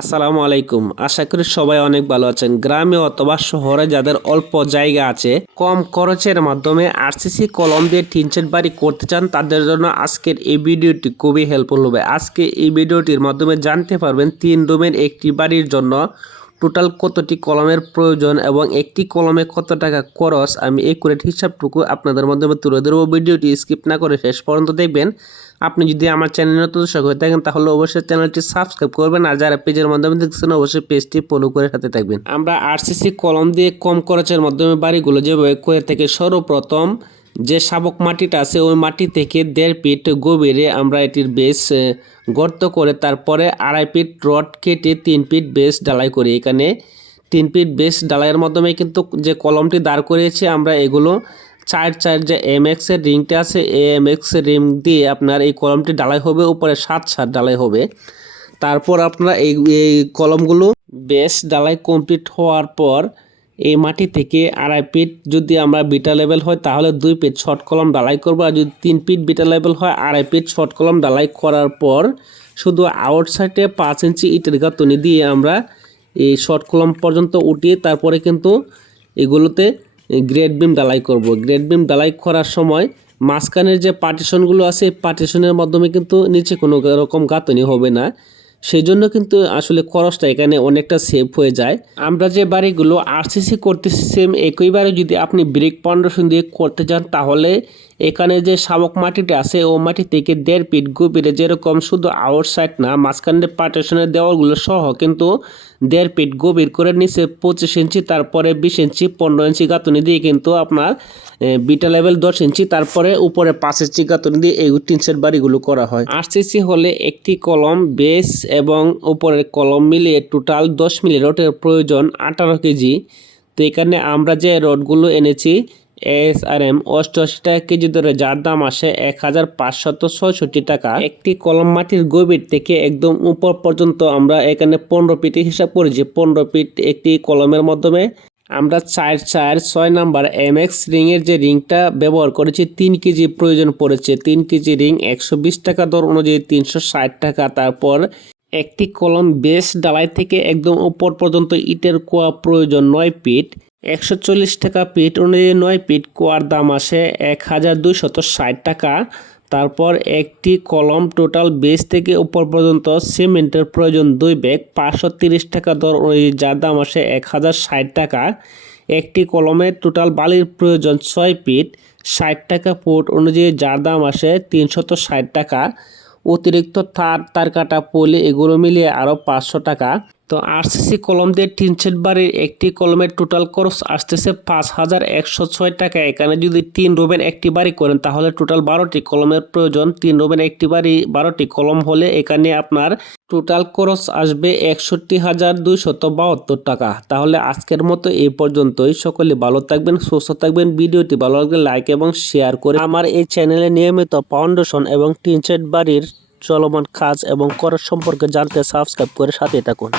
আসসালামু আলাইকুম। আশা করি সবাই অনেক ভালো আছেন। গ্রামে অথবা শহরে যাদের অল্প জায়গা আছে, কম খরচের মাধ্যমে আরসিসি কলম দিয়ে টিন শেড বাড়ি করতে চান, তাদের জন্য আজকের এই ভিডিওটি খুবই হেল্পফুল হবে। আজকে এই ভিডিওটির মাধ্যমে জানতে পারবেন তিন রুমের একটি বাড়ির জন্য টোটাল কতটি কলমের প্রয়োজন এবং একটি কলমে কত টাকা খরচ, আমি একুরেট হিসাবটুকু আপনাদের মাধ্যমে তুলে ধরবো। ভিডিওটি স্কিপ না করে শেষ পর্যন্ত দেখবেন। আপনি যদি আমার চ্যানেল নতুন দর্শক হয়ে থাকেন, তাহলে অবশ্যই চ্যানেলটি সাবস্ক্রাইব করবেন আর যারা পেজের মাধ্যমে দেখছেন, অবশ্যই পেজটি ফলো করে সাথে থাকবেন। আমরা আরসিসি কলম দিয়ে কম খরচের মাধ্যমে বাড়িগুলো যেভাবে করে থেকে, সর্বপ্রথম যে শাবক মাটিটা আছে, ওই মাটি থেকে দেড় ফিট গভীরে আমরা এটির বেস গর্ত করে তারপরে আড়াই ফিট রড কেটে তিন ফিট বেস ডালাই করি। এখানে তিন ফিট বেস ডালাইয়ের মাধ্যমে কিন্তু যে কলমটি দাঁড় করিয়েছি, আমরা এগুলো চার চার যে এম এক্সের রিংটা আছে, এ এম এক্স রিং দিয়ে আপনার এই কলমটি ডালাই হবে, উপরে সাত সাত ডালাই হবে। তারপর আপনারা এই এই কলমগুলো বেস ডালাই কমপ্লিট হওয়ার পর এই মাটি থেকে আড়াই পিট যদি আমরা বিটা লেভেল হয়, তাহলে দুই পিট শর্ট কলম ডালাই করব। আর যদি তিন পিট বিটা লেভেল হয়, আড়াই পিট শর্ট কলম ডালাই করার পর শুধু আউটসাইডে পাঁচ ইঞ্চি ইটের গাঁথনি দিয়ে আমরা এই শর্ট কলম পর্যন্ত উঠিয়ে তারপরে কিন্তু এগুলোতে গ্রেড বিম ডালাই করব। গ্রেড বিম ডালাই করার সময় মাঝখানের যে পার্টিশনগুলো আছে পার্টিশনের মাধ্যমে কিন্তু নিচে কোনো রকম গাঁথনি হবে না। সেই জন্য কিন্তু আসলে খরচটা এখানে অনেকটা সেভ হয়ে যায়। আমরা যে বাড়িগুলো আর আরসিসি করতেছি সেম একইবারে যদি আপনি ব্রেক ফাউন্ডেশন দিয়ে করতে চান তাহলে এখানে যে শাবক মাটিটা আছে, ও মাটি থেকে দেড় ফিট গভীরে যেরকম শুধু আউটসাইড না, মাঝখানের পার্টেশনের দেওয়ালগুলো সহ কিন্তু দেড় ফিট গভীর করে নিচে পঁচিশ ইঞ্চি, তারপরে বিশ ইঞ্চি, পনেরো ইঞ্চি গাঁথনি দিয়ে কিন্তু আপনার বিটা লেভেল দশ ইঞ্চি, তারপরে উপরে পাঁচ ইঞ্চি গাঁথনি দিয়ে এই টিন সেট বাড়িগুলো করা হয়। আরসিসি হলে একটি কলম, বেস এবং উপরের কলম মিলিয়ে টোটাল দশ মিলি রডের প্রয়োজন আঠারো কেজি। তো এখানে আমরা যে রডগুলো এনেছি এস আর এম অষ্টআশি টাকা কেজি ধরে যার দাম আসে এক হাজার পাঁচশত ছয়ষট্টি টাকা। একটি কলম মাটির গভীর থেকে একদম উপর পর্যন্ত আমরা এখানে পনেরো ফিট হিসাব করেছি পনেরো ফিট একটি কলমের মাধ্যমে। আমরা চার চার ছয় নাম্বার এম এক্স রিংয়ের যে রিংটা ব্যবহার করেছি, তিন কেজি প্রয়োজন পড়েছে। তিন কেজি রিং একশো বিশ টাকা, দর অনুযায়ী তিনশো ষাট টাকা। তারপর একটি কলম বেস ডালাই থেকে একদম উপর পর্যন্ত ইটের কোয়া প্রয়োজন নয় ফিট। একশো চল্লিশ টাকা ফিট অনুযায়ী নয় ফিট কোয়ার দাম আসে এক হাজার দুইশত ষাট টাকা। তারপর একটি কলম টোটাল বেস থেকে উপর পর্যন্ত সিমেন্টের প্রয়োজন দুই ব্যাগ, পাঁচশো তিরিশ টাকা দর অনুযায়ী যার দাম আসে এক হাজার ষাট টাকা। একটি কলমে টোটাল বালির প্রয়োজন ছয় পিট, ষাট টাকা ফুট অনুযায়ী যার দাম আসে তিনশত ষাট টাকা। অতিরিক্ত তার তার কাটা পলি এগুলো মিলিয়ে আরও পাঁচশো টাকা। তো আরসিসি কলম দিয়ে শেড বাড়ির একটি কলমের টোটাল খরচ আসতেছে পাঁচ হাজার একশো ছয় টাকা। এখানে যদি তিন রুমের একটি বাড়ি করেন, তাহলে টোটাল বারোটি কলমের প্রয়োজন। তিন রুমের একটি বাড়ি, বারোটি কলম হলে এখানে আপনার টোটাল খরচ আসবে একষট্টি হাজার দুইশত বাহাত্তর টাকা। তাহলে আজকের মতো এই পর্যন্তই। সকলে ভালো থাকবেন, সুস্থ থাকবেন। ভিডিওটি ভালো লাগলে লাইক এবং শেয়ার করে আমার এই চ্যানেলে নিয়মিত ফাউন্ডেশন এবং টিন শেড বাড়ির চলমান কাজ এবং করার সম্পর্কে জানতে সাবস্ক্রাইব করে সাথে থাকুন।